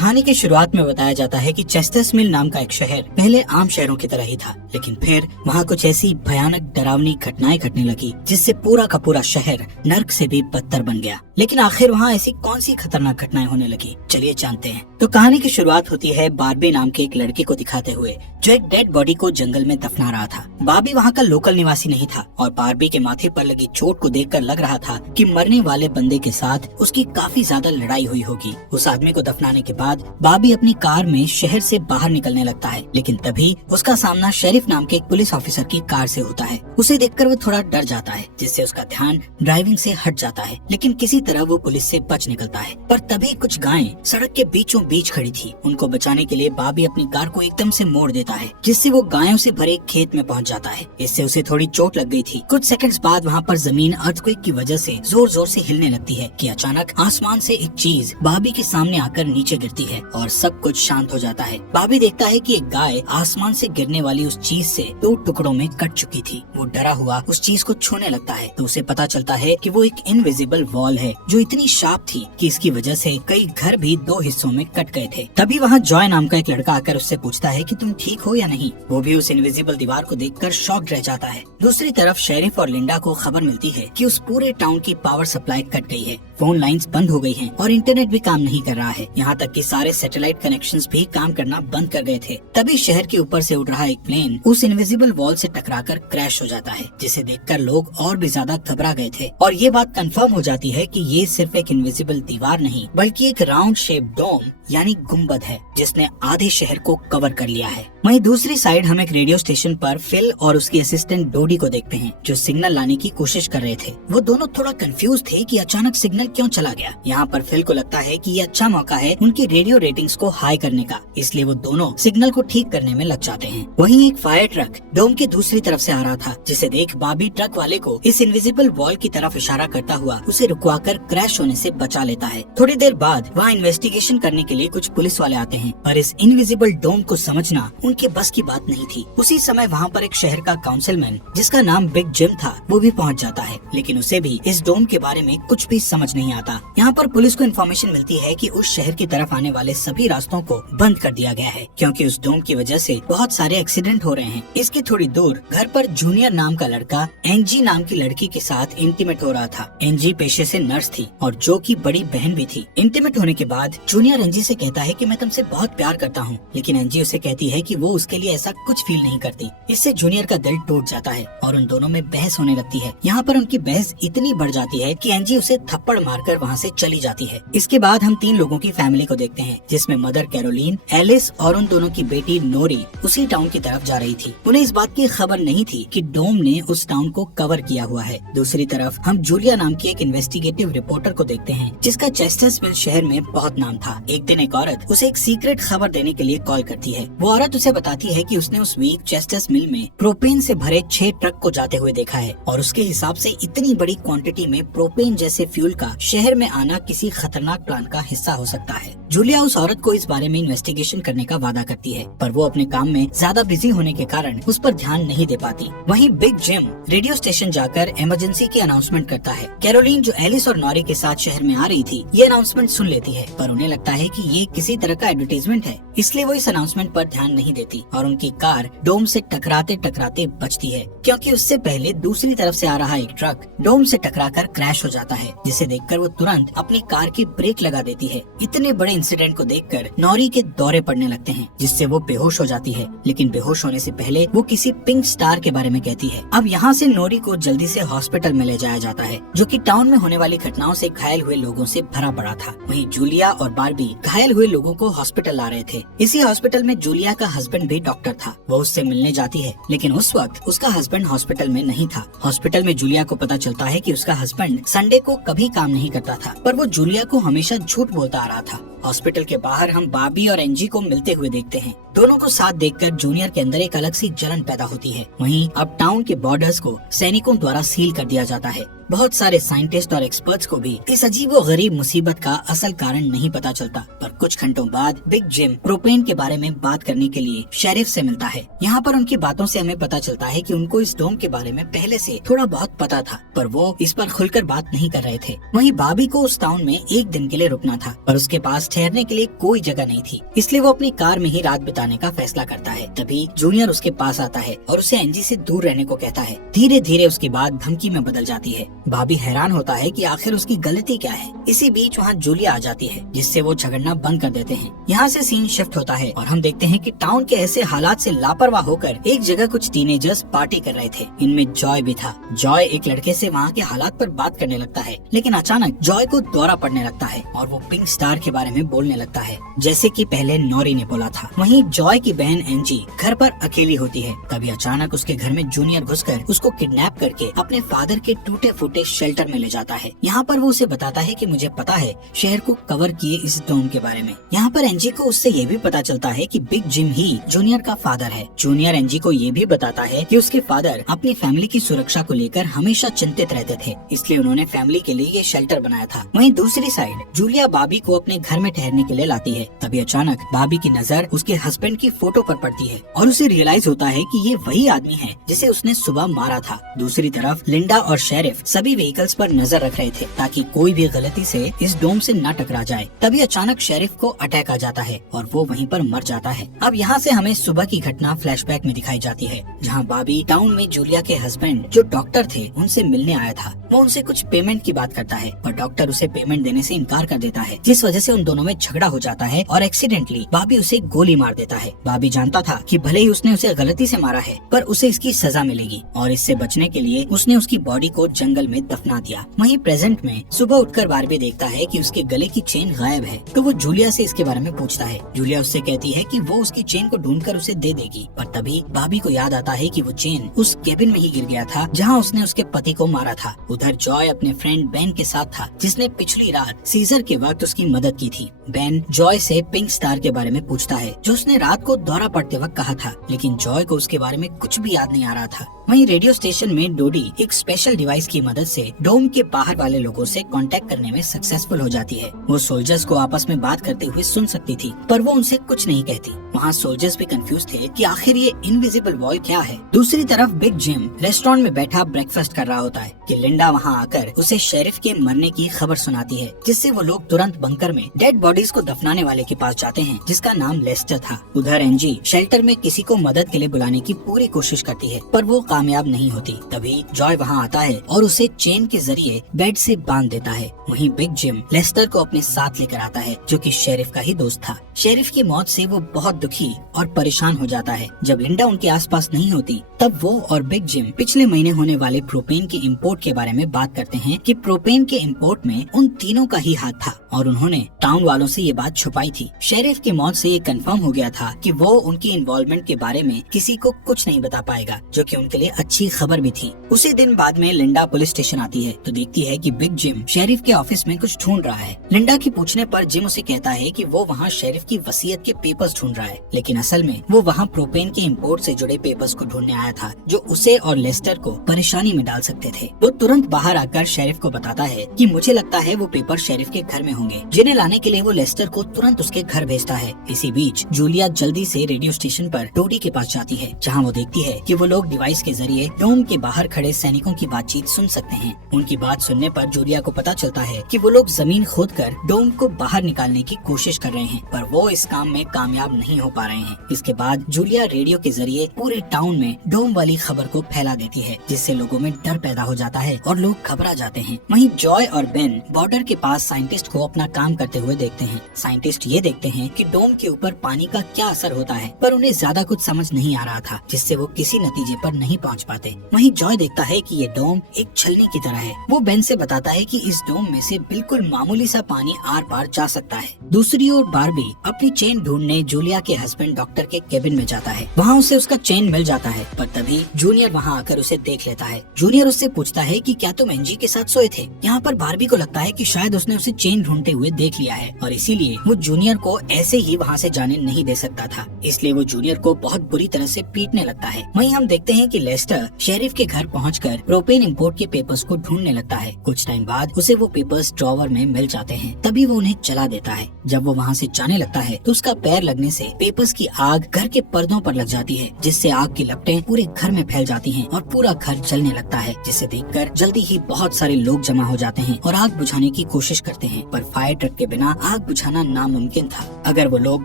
कहानी की शुरुआत में बताया जाता है कि चेस्टर्स मिल नाम का एक शहर पहले आम शहरों की तरह ही था, लेकिन फिर वहाँ कुछ ऐसी भयानक डरावनी घटनाएं घटने लगी जिससे पूरा का पूरा शहर नर्क से भी बदतर बन गया। लेकिन आखिर वहाँ ऐसी कौन सी खतरनाक घटनाएं होने लगी, चलिए जानते हैं। तो कहानी की शुरुआत होती है बार्बी नाम के एक लड़के को दिखाते हुए जो एक डेड बॉडी को जंगल में दफना रहा था। बार्बी वहाँ का लोकल निवासी नहीं था और बार्बी के माथे पर लगी चोट को देखकर लग रहा था कि मरने वाले बंदे के साथ उसकी काफी ज्यादा लड़ाई हुई होगी। उस आदमी को दफनाने के बाद बार्बी अपनी कार में शहर से बाहर निकलने लगता है, लेकिन तभी उसका सामना शेरिफ नाम के एक पुलिस ऑफिसर की कार से होता है। उसे देखकर वो थोड़ा डर जाता है, जिससे उसका ध्यान ड्राइविंग से हट जाता है, लेकिन किसी तरह वो पुलिस से बच निकलता है। पर तभी कुछ गायें सड़क के बीचों बीच खड़ी थी। उनको बचाने के लिए बार्बी अपनी कार को एकदम से मोड़ देता है, जिससे वो गायों से भरे एक खेत में पहुंच जाता है। इससे उसे थोड़ी चोट लग गई थी। कुछ सेकंड्स बाद वहाँ पर जमीन अर्थक्वेक की वजह से जोर जोर से हिलने लगती है कि अचानक आसमान से एक चीज बार्बी के सामने आकर नीचे गिरती है और सब कुछ शांत हो जाता है। बार्बी देखता है कि एक गाय आसमान से गिरने वाली उस चीज से 2 टुकड़ों में कट चुकी थी। वो डरा हुआ उस चीज को छूने लगता है तो उसे पता चलता है कि वो एक इनविजिबल वॉल है जो इतनी शार्प थी कि इसकी वजह से कई घर भी 2 हिस्सों में कट गए थे। तभी वहाँ जॉय नाम का एक लड़का आकर उससे पूछता है कि तुम ठीक हो या नहीं। वो भी उस इनविजिबल दीवार को देखकर शॉक्ड रह जाता है। दूसरी तरफ शेरिफ और लिंडा को खबर मिलती है कि उस पूरे टाउन की पावर सप्लाई कट गई है, फोन लाइंस बंद हो गई हैं और इंटरनेट भी काम नहीं कर रहा है। यहाँ तक कि सारे सैटेलाइट कनेक्शंस भी काम करना बंद कर गए थे। तभी शहर के ऊपर से उड़ रहा एक प्लेन उस इनविजिबल वॉल से टकराकर क्रैश हो जाता है, जिसे देखकर लोग और भी ज्यादा घबरा गए थे। और ये बात कंफर्म हो जाती है कि ये सिर्फ एक इनविजिबल दीवार नहीं बल्कि एक राउंड शेप डोम यानी गुम्बद है जिसने आधे शहर को कवर कर लिया है। वहीं दूसरी साइड हम एक रेडियो स्टेशन पर फिल और उसकी असिस्टेंट डोडी को देखते हैं जो सिग्नल लाने की कोशिश कर रहे थे। वो दोनों थोड़ा कंफ्यूज थे कि अचानक सिग्नल क्यों चला गया। यहाँ पर फिल को लगता है कि ये अच्छा मौका है उनकी रेडियो रेटिंग्स को हाई करने का, इसलिए वो दोनों सिग्नल को ठीक करने में लग जाते हैं। वहीं एक फायर ट्रक डोम की दूसरी तरफ से आ रहा था, जिसे देख बार्बी ट्रक वाले को इस इनविजिबल वॉल की तरफ इशारा करता हुआ उसे रुकवाकर क्रैश होने से बचा लेता है। थोड़ी देर बाद वहाँ इन्वेस्टिगेशन करने के लिए कुछ पुलिस वाले आते हैं, पर इस इनविजिबल डोम को समझना उनके बस की बात नहीं थी। उसी समय वहाँ पर एक शहर का काउंसिलमैन जिसका नाम बिग जिम था वो भी पहुँच जाता है, लेकिन उसे भी इस डोम के बारे में कुछ भी समझ नहीं आता। यहाँ पर पुलिस को इन्फॉर्मेशन मिलती है कि उस शहर की तरफ आने वाले सभी रास्तों को बंद कर दिया गया है क्योंकि उस डोम की वजह से बहुत सारे एक्सीडेंट हो रहे हैं। इसके थोड़ी दूर घर पर जूनियर नाम का लड़का एंजी नाम की लड़की के साथ इंटीमेट हो रहा था। एंजी पेशे से नर्स थी और जो की बड़ी बहन भी थी। इंटीमेट होने के बाद जूनियर एंजी से कहता है कि मैं तुमसे बहुत प्यार करता हूँ, लेकिन एंजी उसे कहती है कि वो उसके लिए ऐसा कुछ फील नहीं करती। इससे जूनियर का दिल टूट जाता है और उन दोनों में बहस होने लगती है। यहाँ पर उनकी बहस इतनी बढ़ जाती है कि एंजी उसे थप्पड़ मारकर वहाँ से चली जाती है। इसके बाद हम 3 लोगों की फैमिली को देखते हैं, जिसमें मदर कैरोलीन, एलिस और उन दोनों की बेटी नोरी उसी टाउन की तरफ जा रही थी। उन्हें इस बात की खबर नहीं थी कि डोम ने उस टाउन को कवर किया हुआ है। दूसरी तरफ हम जूलिया नाम की एक इन्वेस्टिगेटिव रिपोर्टर को देखते हैं जिसका चेस्टर्स मिल शहर में बहुत नाम था। एक दिन एक औरत उसे एक सीक्रेट खबर देने के लिए कॉल करती है। वो औरत उसे बताती है कि उसने उस वीक चेस्टर्स मिल में प्रोपेन से भरे 6 ट्रक को जाते हुए देखा है और उसके हिसाब से इतनी बड़ी क्वांटिटी में प्रोपेन जैसे फ्यूल का शहर में आना किसी खतरनाक प्लान का हिस्सा हो सकता है। जूलिया उस औरत को इस बारे में इन्वेस्टिगेशन करने का वादा करती है, पर वो अपने काम में ज्यादा बिजी होने के कारण उस पर ध्यान नहीं दे पाती। वहीं बिग जिम रेडियो स्टेशन जाकर इमरजेंसी की अनाउंसमेंट करता है। कैरोलीन जो एलिस और नॉरी के साथ शहर में आ रही थी ये अनाउंसमेंट सुन लेती है, पर उन्हें लगता है कि ये किसी तरह का एडवर्टाइजमेंट है, इसलिए वो इस अनाउंसमेंट पर ध्यान नहीं देती और उनकी कार डोम से टकराते टकराते बचती है क्योंकि उससे पहले दूसरी तरफ से आ रहा एक ट्रक डोम से टकराकर क्रैश हो जाता है, जिसे देखकर वो तुरंत अपनी कार की ब्रेक लगा देती है। इतने बड़े इंसिडेंट को देखकर नॉरी के दौरे पड़ने लगते हैं, जिससे वो बेहोश हो जाती है, लेकिन बेहोश होने से पहले वो किसी पिंक स्टार के बारे में कहती है। अब यहाँ से नॉरी को जल्दी से हॉस्पिटल में ले जाया जाता है, जो कि टाउन में होने वाली घटनाओं से घायल हुए लोगों से भरा पड़ा था। वहीं जूलिया और बार्बी घायल हुए लोगों को हॉस्पिटल ला रहे थे। इसी हॉस्पिटल में जूलिया का हस्बैंड भी डॉक्टर था। वो उससे मिलने जाती है, लेकिन उस वक्त उसका हस्बैंड हॉस्पिटल में नहीं था। हॉस्पिटल में जूलिया को पता चलता है कि उसका हस्बैंड संडे को कभी काम नहीं करता था, पर वो जूलिया को हमेशा झूठ बोलता आ रहा था। हॉस्पिटल के बाहर हम बार्बी और एंजी को मिलते हुए देखते हैं। दोनों को साथ देखकर जूनियर के अंदर एक अलग सी जलन पैदा होती है। वहीं अब टाउन के बॉर्डर्स को सैनिकों द्वारा सील कर दिया जाता है। बहुत सारे साइंटिस्ट और एक्सपर्ट्स को भी इस अजीबो गरीब मुसीबत का असल कारण नहीं पता चलता, पर कुछ घंटों बाद बिग जिम प्रोपेन के बारे में बात करने के लिए शेरिफ से मिलता है। यहाँ पर उनकी बातों से हमें पता चलता है कि उनको इस डोम के बारे में पहले से थोड़ा बहुत पता था, पर वो इस पर खुलकर बात नहीं कर रहे थे। वहीं बार्बी को उस टाउन में एक दिन के लिए रुकना था, पर उसके पास ठहरने के लिए कोई जगह नहीं थी, इसलिए वो अपनी कार में ही रात बिताने का फैसला करता है। तभी जूनियर उसके पास आता है और उसे एंजी से दूर रहने को कहता है। धीरे धीरे उसकी बात धमकी में बदल जाती है। भाभी हैरान होता है कि आखिर उसकी गलती क्या है। इसी बीच वहाँ जूलिया आ जाती है, जिससे वो झगड़ना बंद कर देते हैं। यहाँ से सीन शिफ्ट होता है और हम देखते हैं कि टाउन के ऐसे हालात से लापरवाह होकर एक जगह कुछ टीनेजर्स पार्टी कर रहे थे। इनमें जॉय भी था। जॉय एक लड़के से वहाँ के हालात पर बात करने लगता है, लेकिन अचानक जॉय को दौरा पड़ने लगता है और वो पिंक स्टार के बारे में बोलने लगता है, जैसे कि पहले नॉरी ने बोला था। वहीं जॉय की बहन एंजी घर पर अकेली होती है। तभी अचानक उसके घर में जूनियर घुसकर उसको किडनैप करके अपने फादर के टूटे फूटे शेल्टर में ले जाता है। यहाँ पर वो उसे बताता है कि मुझे पता है शहर को कवर किए इस डोम के बारे में। यहाँ पर एंजी को उससे ये भी पता चलता है कि बिग जिम ही जूनियर का फादर है। जूनियर एंजी को ये भी बताता है कि उसके फादर अपनी फैमिली की सुरक्षा को लेकर हमेशा चिंतित रहते थे, इसलिए उन्होंने फैमिली के लिए ये शेल्टर बनाया था। वहीं दूसरी साइड जूलिया बाबी को अपने घर में ठहरने के लिए लाती है। तभी अचानक बाबी की नजर उसके हस्बैंड की फोटो पर पड़ती है और उसे रियलाइज होता है कि ये वही आदमी है जिसे उसने सुबह मारा था। दूसरी तरफ लिंडा और शेरिफ सभी व्हीकल्स पर नजर रख रहे थे ताकि कोई भी गलती से इस डोम से न टकरा जाए। तभी अचानक शेरिफ को अटैक आ जाता है और वो वहीं पर मर जाता है। अब यहाँ से हमें सुबह की घटना फ्लैशबैक में दिखाई जाती है, जहाँ बाबी टाउन में जूलिया के हस्बैंड जो डॉक्टर थे उनसे मिलने आया था। वो उनसे कुछ पेमेंट की बात करता है, पर डॉक्टर उसे पेमेंट देने से इनकार कर देता है, जिस वजह से उन दोनों में झगड़ा हो जाता है और एक्सीडेंटली बाबी उसे गोली मार देता है। बाबी जानता था कि भले ही उसने उसे गलती से मारा है, पर उसे इसकी सजा मिलेगी और इससे बचने के लिए उसने उसकी बॉडी को जंगल में दफना दिया। वहीं प्रेजेंट में सुबह उठकर बारबी देखता है कि उसके गले की चेन गायब है, तो वो जूलिया से इसके बारे में पूछता है। जूलिया उससे कहती है कि वो उसकी चेन को ढूंढकर उसे दे देगी, पर तभी बाबी को याद आता है कि वो चेन उस केबिन में ही गिर गया था जहाँ उसने उसके पति को मारा था। उधर जॉय अपने फ्रेंड बेन के साथ था, जिसने पिछली रात सीजर के वक्त उसकी मदद की थी। बेन जॉय से पिंक स्टार के बारे में पूछता है, जो उसने रात को दौरा पड़ते वक्त कहा था, लेकिन जॉय को उसके बारे में कुछ भी याद नहीं आ रहा था। वहीं रेडियो स्टेशन में डोडी एक स्पेशल डिवाइस की मदद से डोम के बाहर वाले लोगों से कांटेक्ट करने में सक्सेसफुल हो जाती है। वो सोल्जर्स को आपस में बात करते हुए सुन सकती थी, पर वो उनसे कुछ नहीं कहती। वहाँ सोल्जर्स भी कंफ्यूज थे कि आखिर ये इनविजिबल वॉल क्या है। दूसरी तरफ बिग जिम रेस्टोरेंट में बैठा ब्रेकफास्ट कर रहा होता है कि लिंडा वहाँ आकर उसे शेरिफ के मरने की खबर सुनाती है, जिससे वो लोग तुरंत बंकर में डेड बॉडीज को दफनाने वाले के पास जाते हैं, जिसका नाम लेस्टर था। उधर एंजी शेल्टर में किसी को मदद के लिए बुलाने की पूरी कोशिश करती है, पर वो कामयाब नहीं होती। तभी जॉय वहाँ आता है और उसे चेन के जरिए बेड से बांध देता है। वहीं बिग जिम लेस्टर को अपने साथ लेकर आता है, जो कि शेरिफ का ही दोस्त था। शेरिफ की मौत से वो बहुत दुखी और परेशान हो जाता है। जब लिंडा उनके आसपास नहीं होती, तब वो और बिग जिम पिछले महीने होने वाले प्रोपेन के इंपोर्ट के बारे में बात करते हैं कि प्रोपेन के इंपोर्ट में उन तीनों का ही हाथ था और उन्होंने टाउन वालों से ये बात छुपाई थी। शेरिफ की मौत से ये कंफर्म हो गया था कि वो उनकी इन्वॉल्वमेंट के बारे में किसी को कुछ नहीं बता पाएगा, जो कि उनके लिए अच्छी खबर भी थी। उसी दिन बाद में लिंडा पुलिस स्टेशन आती है तो देखती है कि बिग जिम शेरिफ के ऑफिस में कुछ ढूंढ रहा है। लिंडा की पूछने पर जिम उसे कहता है कि वो वहाँ शेरिफ की वसीयत के पेपर्स ढूंढ रहा है, लेकिन असल में वो वहाँ प्रोपेन के इंपोर्ट से जुड़े पेपर्स को ढूंढने आया था, जो उसे और लेस्टर को परेशानी में डाल सकते थे। वो तुरंत बाहर आकर शेरिफ को बताता है कि मुझे लगता है वो पेपर शेरिफ के घर में होंगे, जिन्हें लाने के लिए वो लेस्टर को तुरंत उसके घर भेजता है। इसी बीच जूलिया जल्दी से रेडियो स्टेशन पर डोडी के पास जाती है, जहाँ वो देखती है कि वो लोग डिवाइस के जरिए डोम के बाहर खड़े सैनिकों की बातचीत सुन सकते हैं। उनकी बात सुनने पर जूलिया को पता चलता है कि वो लोग जमीन खोदकर डोम को बाहर निकालने की कोशिश कर रहे हैं, पर वो इस काम में कामयाब नहीं हो पा रहे हैं। इसके बाद जूलिया रेडियो के जरिए पूरे टाउन में डोम वाली खबर को फैला देती है, जिससे लोगों में डर पैदा हो जाता है और लोग घबरा जाते हैं। वहीं जॉय और बेन बॉर्डर के पास साइंटिस्ट को अपना काम करते हुए देखते हैं। साइंटिस्ट ये देखते हैं कि डोम के ऊपर पानी का क्या असर होता है, पर उन्हें ज्यादा कुछ समझ नहीं आ रहा था, जिससे वो किसी नतीजे पर नहीं पहुंच पाते। वहीं जॉय देखता है कि ये डोम एक छलनी की तरह है। वो बेन से बताता है कि इस डोम में से बिल्कुल मामूली सा पानी आर पार जा सकता है। दूसरी ओर बारबी अपनी चेन ढूंढने जूलिया के हस्बैंड डॉक्टर के केबिन में जाता है। वहाँ उसे उसका चेन मिल जाता है, पर तभी जूनियर वहाँ आकर उसे देख लेता है। जूनियर उससे पूछता है कि क्या तुम एंजी के साथ सोए थे। यहाँ पर बारबी को लगता है कि शायद उसने उसे चेन ढूंढते हुए देख लिया है और इसीलिए वो जूनियर को ऐसे ही वहाँ से जाने नहीं दे सकता था, इसलिए वो जूनियर को बहुत बुरी तरह से पीटने लगता है। वहीं हम देखते हैं कि लेस्टर शेरिफ के घर पहुंचकर प्रोपेन इंपोर्ट के पेपर्स को ढूंढने लगता है। कुछ टाइम बाद उसे वो पेपर्स ड्रॉवर में मिल जाते हैं, तभी वो उन्हें जला देता है। जब वो वहाँ से जाने लगता है तो उसका पैर लगने से पेपर्स की आग घर के पर्दों पर लग जाती है, जिससे आग की लपटें पूरे घर में फैल जाती हैं और पूरा घर जलने लगता है, जिसे देखकर जल्दी ही बहुत सारे लोग जमा हो जाते हैं और आग बुझाने की कोशिश करते हैं, पर फायर ट्रक के बिना आग बुझाना नामुमकिन था। अगर वो लोग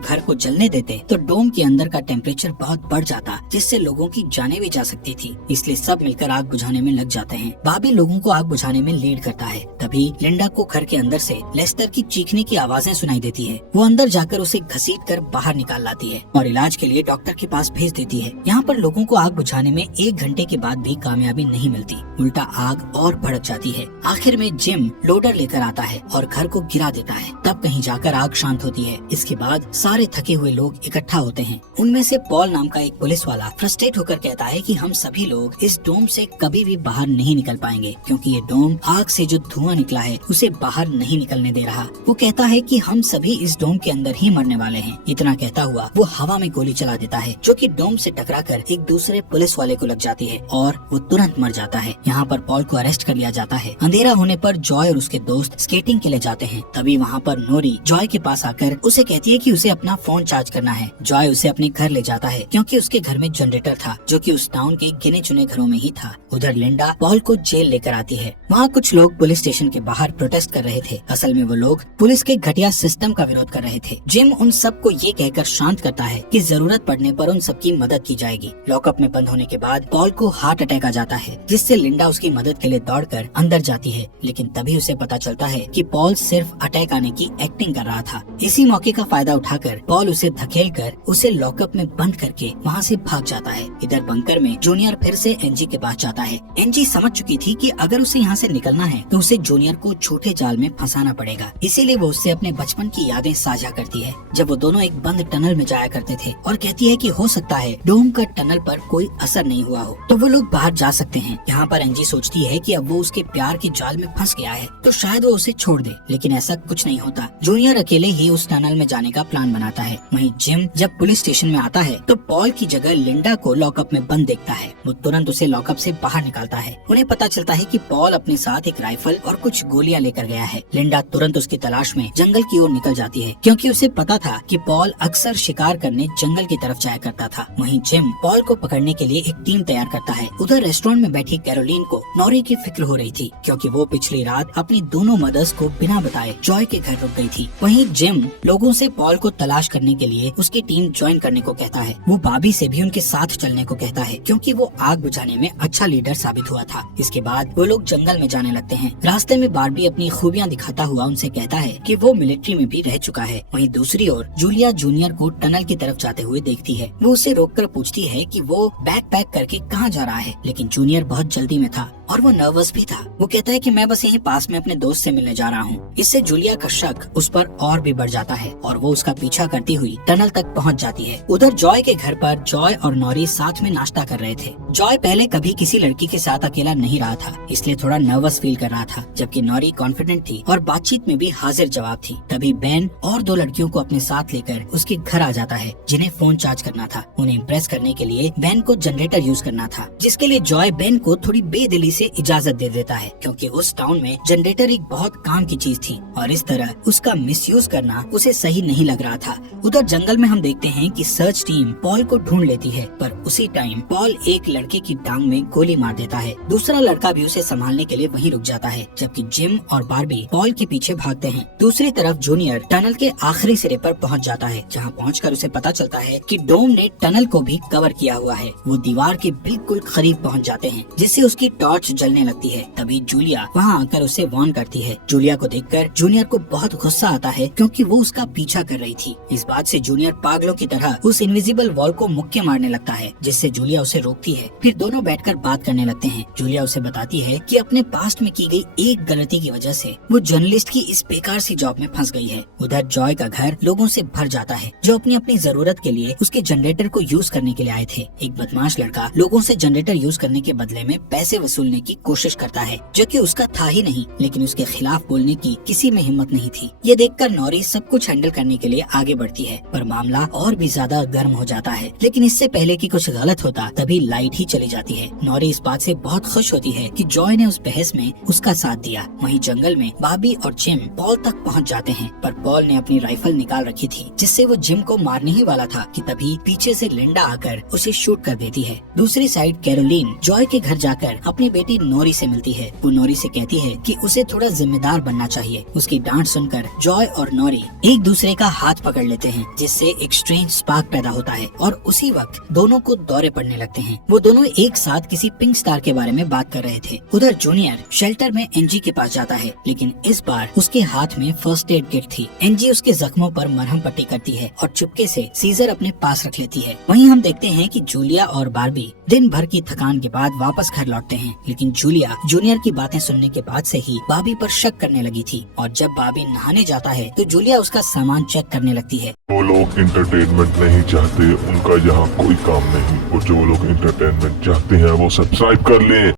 घर को जलने देते तो डोम के अंदर का टेम्परेचर बहुत बढ़ जाता, जिससे लोगों की जानें भी जा सकती थी। इसलिए सब मिलकर आग बुझाने में लग जाते हैं। बॉबी लोगों को आग बुझाने में लीड करता है। तभी लिंडा को घर के अंदर से लेस्टर की चीखने की आवाजें सुनाई देती है। वो अंदर जाकर उसे घसीटकर बाहर निकाल लाती है और इलाज के लिए डॉक्टर के पास भेज देती है। यहाँ पर लोगों को आग बुझाने में 1 घंटे के बाद भी कामयाबी नहीं मिलती, उल्टा आग और भड़क जाती है। आखिर में जिम लोडर लेकर आता है और घर को गिरा देता है। तब कहीं जाकर आग शांत होती है। इसके बाद सारे थके हुए लोग इकट्ठा होते हैं। उनमें से पॉल नाम का एक पुलिस वाला फ्रस्ट्रेट होकर कहता है कि हम सभी लोग इस डोम से कभी भी बाहर नहीं निकल पाएंगे, क्योंकि ये डोम आग से जो धुआं निकला है उसे बाहर नहीं निकलने दे रहा। वो कहता है कि हम सभी इस डोम के अंदर ही मरने वाले हैं। इतना कहता हुआ वो हवा में गोली चला देता है, जो कि डोम से टकराकर एक दूसरे पुलिस वाले को लग जाती है और वो तुरंत मर जाता है। यहाँ पर पॉल को अरेस्ट कर लिया जाता है। अंधेरा होने पर जॉय और उसके दोस्त स्केटिंग के लिए जाते हैं। तभी वहाँ पर नोरी जॉय के पास आकर उसे कहती है कि उसे अपना फोन चार्ज करना है। जॉय उसे अपने घर ले जाता है, क्योंकि उसके घर में जनरेटर था, जो कि उस टाउन के गिने चुने घरों में ही था। उधर लिंडा पॉल को जेल लेकर आती है। वहाँ कुछ लोग पुलिस स्टेशन के बाहर प्रोटेस्ट कर रहे थे। असल में वो लोग पुलिस के घटिया सिस्टम का विरोध कर रहे थे। जिम उन सबको ये कहकर शांत करता है कि जरूरत पड़ने पर उन सबकी मदद की जाएगी। लॉकअप में बंद होने के बाद पॉल को हार्ट अटैक आ जाता है, जिससे लिंडा उसकी मदद के लिए दौड़कर अंदर जाती है। लेकिन तभी उसे पता चलता है कि पॉल सिर्फ अटैक आने की एक्टिंग कर रहा था। इसी मौके का फायदा उठाकर पॉल उसे धकेलकर उसे लॉकअप में बंद करके वहाँ से भाग जाता है। इधर बंकर में जूनियर फिर से एनजी के पास जाता है। एनजी समझ चुकी थी कि अगर उसे यहाँ से निकलना है तो उसे जूनियर को झूठे जाल में फंसाना पड़ेगा। इसीलिए वो उससे अपने बचपन की यादें साझा करती है, जब वो दोनों एक बंद टनल में जाया करते थे, और कहती है कि हो सकता है डोम का टनल पर कोई असर नहीं हुआ हो, तो वो लोग बाहर जा सकते हैं। यहाँ पर एनजी सोचती है कि अब वो उसके प्यार के जाल में फंस गया है, तो शायद वो उसे छोड़ दे, लेकिन ऐसा कुछ नहीं होता। जूनियर अकेले ही उस टनल में जाने का प्लान बनाता है। वहीं जिम जब पुलिस स्टेशन में आता है तो पॉल की जगह लिंडा को लॉकअप में बंद देखता है। वो तुरंत उसे लॉकअप से बाहर निकालता है। उन्हें पता चलता है कि पॉल अपने साथ एक राइफल और कुछ गोलियां लेकर गया है। लिंडा तुरंत उसकी तलाश में जंगल की ओर निकल जाती है, क्योंकि उसे पता था कि पॉल अक्सर शिकार करने जंगल की तरफ जाया करता था। वहीं जिम पॉल को पकड़ने के लिए एक टीम तैयार करता है। उधर रेस्टोरेंट में बैठी कैरोलीन को नॉरी की फिक्र हो रही थी, क्योंकि वो पिछली रात अपनी दोनों मदर्स को बिना बताए जॉय के घर रुक गई थी। वहीं जिम लोगों से पॉल को तलाश करने के लिए उसकी टीम ज्वाइन करने को कहता है। वो बॉबी से भी उनके साथ चलने को कहता है, क्योंकि वो आग बुझाने में अच्छा लीडर साबित हुआ था। इसके बाद वो लोग जंगल में जाने लगते हैं। रास्ते में बार्बी अपनी खूबियां दिखाता हुआ उनसे कहता है कि वो मिलिट्री में भी रह चुका है। वहीं दूसरी ओर जूलिया जूनियर को टनल की तरफ जाते हुए देखती है। वो उसे रोककर पूछती है कि वो बैग पैक करके कहाँ जा रहा है, लेकिन जूनियर बहुत जल्दी में था और वो नर्वस भी था। वो कहता है कि मैं बस यहीं पास में अपने दोस्त से मिलने जा रहा हूँ। इससे जूलिया का शक उस पर और भी बढ़ जाता है और वो उसका पीछा करती हुई टनल तक पहुँच जाती है। उधर जॉय के घर पर जॉय और नॉरी साथ में नाश्ता कर रहे थे। जॉय पहले कभी किसी लड़की के साथ अकेला नहीं रहा था, इसलिए थोड़ा नर्वस फील कर रहा था, जबकि नॉरी कॉन्फिडेंट थी और बातचीत में भी हाजिर जवाब थी। तभी बेन और 2 लड़कियों को अपने साथ लेकर उसके घर आ जाता है, जिन्हें फोन चार्ज करना था। उन्हें इम्प्रेस करने के लिए बेन को जनरेटर यूज करना था, जिसके लिए जॉय बेन को थोड़ी बेदिली से इजाजत दे देता है, क्योंकि उस टाउन में जनरेटर एक बहुत काम की चीज थी और इस तरह उसका मिसयूज करना उसे सही नहीं लग रहा था। उधर जंगल में हम देखते हैं कि सर्च टीम पॉल को ढूंढ लेती है, पर उसी टाइम पॉल एक लड़के की टांग में गोली मार देता है। दूसरा लड़का भी उसे संभालने के लिए वहीं रुक जाता है, जबकि जिम और बार्बी पॉल के पीछे भागते हैं। दूसरी तरफ जूनियर टनल के आखिरी सिरे पर पहुंच जाता है, जहां पहुंचकर उसे पता चलता है कि डोम ने टनल को भी कवर किया हुआ है। वो दीवार के बिल्कुल करीब पहुंच जाते हैं, जिससे उसकी टॉर्च जलने लगती है। तभी जूलिया वहां आकर उसे वार्न करती है। जूलिया को देखकर जूनियर को बहुत गुस्सा आता है, क्योंकि वो उसका पीछा कर रही थी। इस बात से जूनियर पागलों की तरह उस इनविजिबल वॉल को मुक्के मारने लगता है, जिससे जूलिया उसे रोकती है। फिर दोनों बैठकर बात करने लगते हैं। जूलिया उसे बताती है कि अपने पास्ट में की गई एक गलती की वजह से वो जर्नलिस्ट की इस बेकार सी जॉब में फंस गई है। उधर जॉय का घर लोगों से भर जाता है, जो अपनी अपनी जरूरत के लिए उसके जनरेटर को यूज करने के लिए आए थे। एक बदमाश लड़का लोगों से जनरेटर यूज करने के बदले में पैसे वसूलने की कोशिश करता है, जो कि उसका था ही नहीं, लेकिन उसके खिलाफ बोलने की किसी में हिम्मत नहीं थी। ये देखकर नॉरी सब कुछ हैंडल करने के लिए आगे बढ़ती है, पर मामला और भी ज्यादा गर्म हो जाता है। लेकिन इससे पहले कि कुछ गलत होता, तभी लाइट ही चली जाती है। नॉरी इस बात से बहुत खुश होती है कि जॉय ने उस बहस में उसका साथ दिया। वहीं जंगल में बॉबी और जिम पॉल तक पहुंच जाते हैं, पर पॉल ने अपनी राइफल निकाल रखी थी, जिससे वो जिम को मारने ही वाला था कि तभी पीछे से लिंडा आकर उसे शूट कर देती है। दूसरी साइड कैरोलीन जॉय के घर जाकर अपनी बेटी बेटी नोरी से मिलती है। वो नोरी से कहती है कि उसे थोड़ा जिम्मेदार बनना चाहिए। उसकी डांट सुनकर जॉय और नोरी एक दूसरे का हाथ पकड़ लेते हैं, जिससे एक स्ट्रेंज स्पार्क पैदा होता है और उसी वक्त दोनों को दौरे पड़ने लगते हैं। वो दोनों एक साथ किसी पिंक स्टार के बारे में बात कर रहे थे। उधर जूनियर शेल्टर में एनजी के पास जाता है, लेकिन इस बार उसके हाथ में फर्स्ट एड किट थी। एनजी उसके जख्मों पर मरहम पट्टी करती है और चुपके से सीजर अपने पास रख लेती है। वहीं हम देखते हैं कि जूलिया और बार्बी दिन भर की थकान के बाद वापस घर लौटते हैं, लेकिन जूलिया जूनियर की बातें सुनने के बाद से ही बार्बी पर शक करने लगी थी और जब बार्बी नहाने जाता है तो जूलिया उसका सामान चेक करने लगती है। वो लोग इंटरटेनमेंट नहीं चाहते, उनका यहाँ कोई काम नहीं, और जो लोग इंटरटेनमेंट चाहते हैं वो सब्सक्राइब कर लें।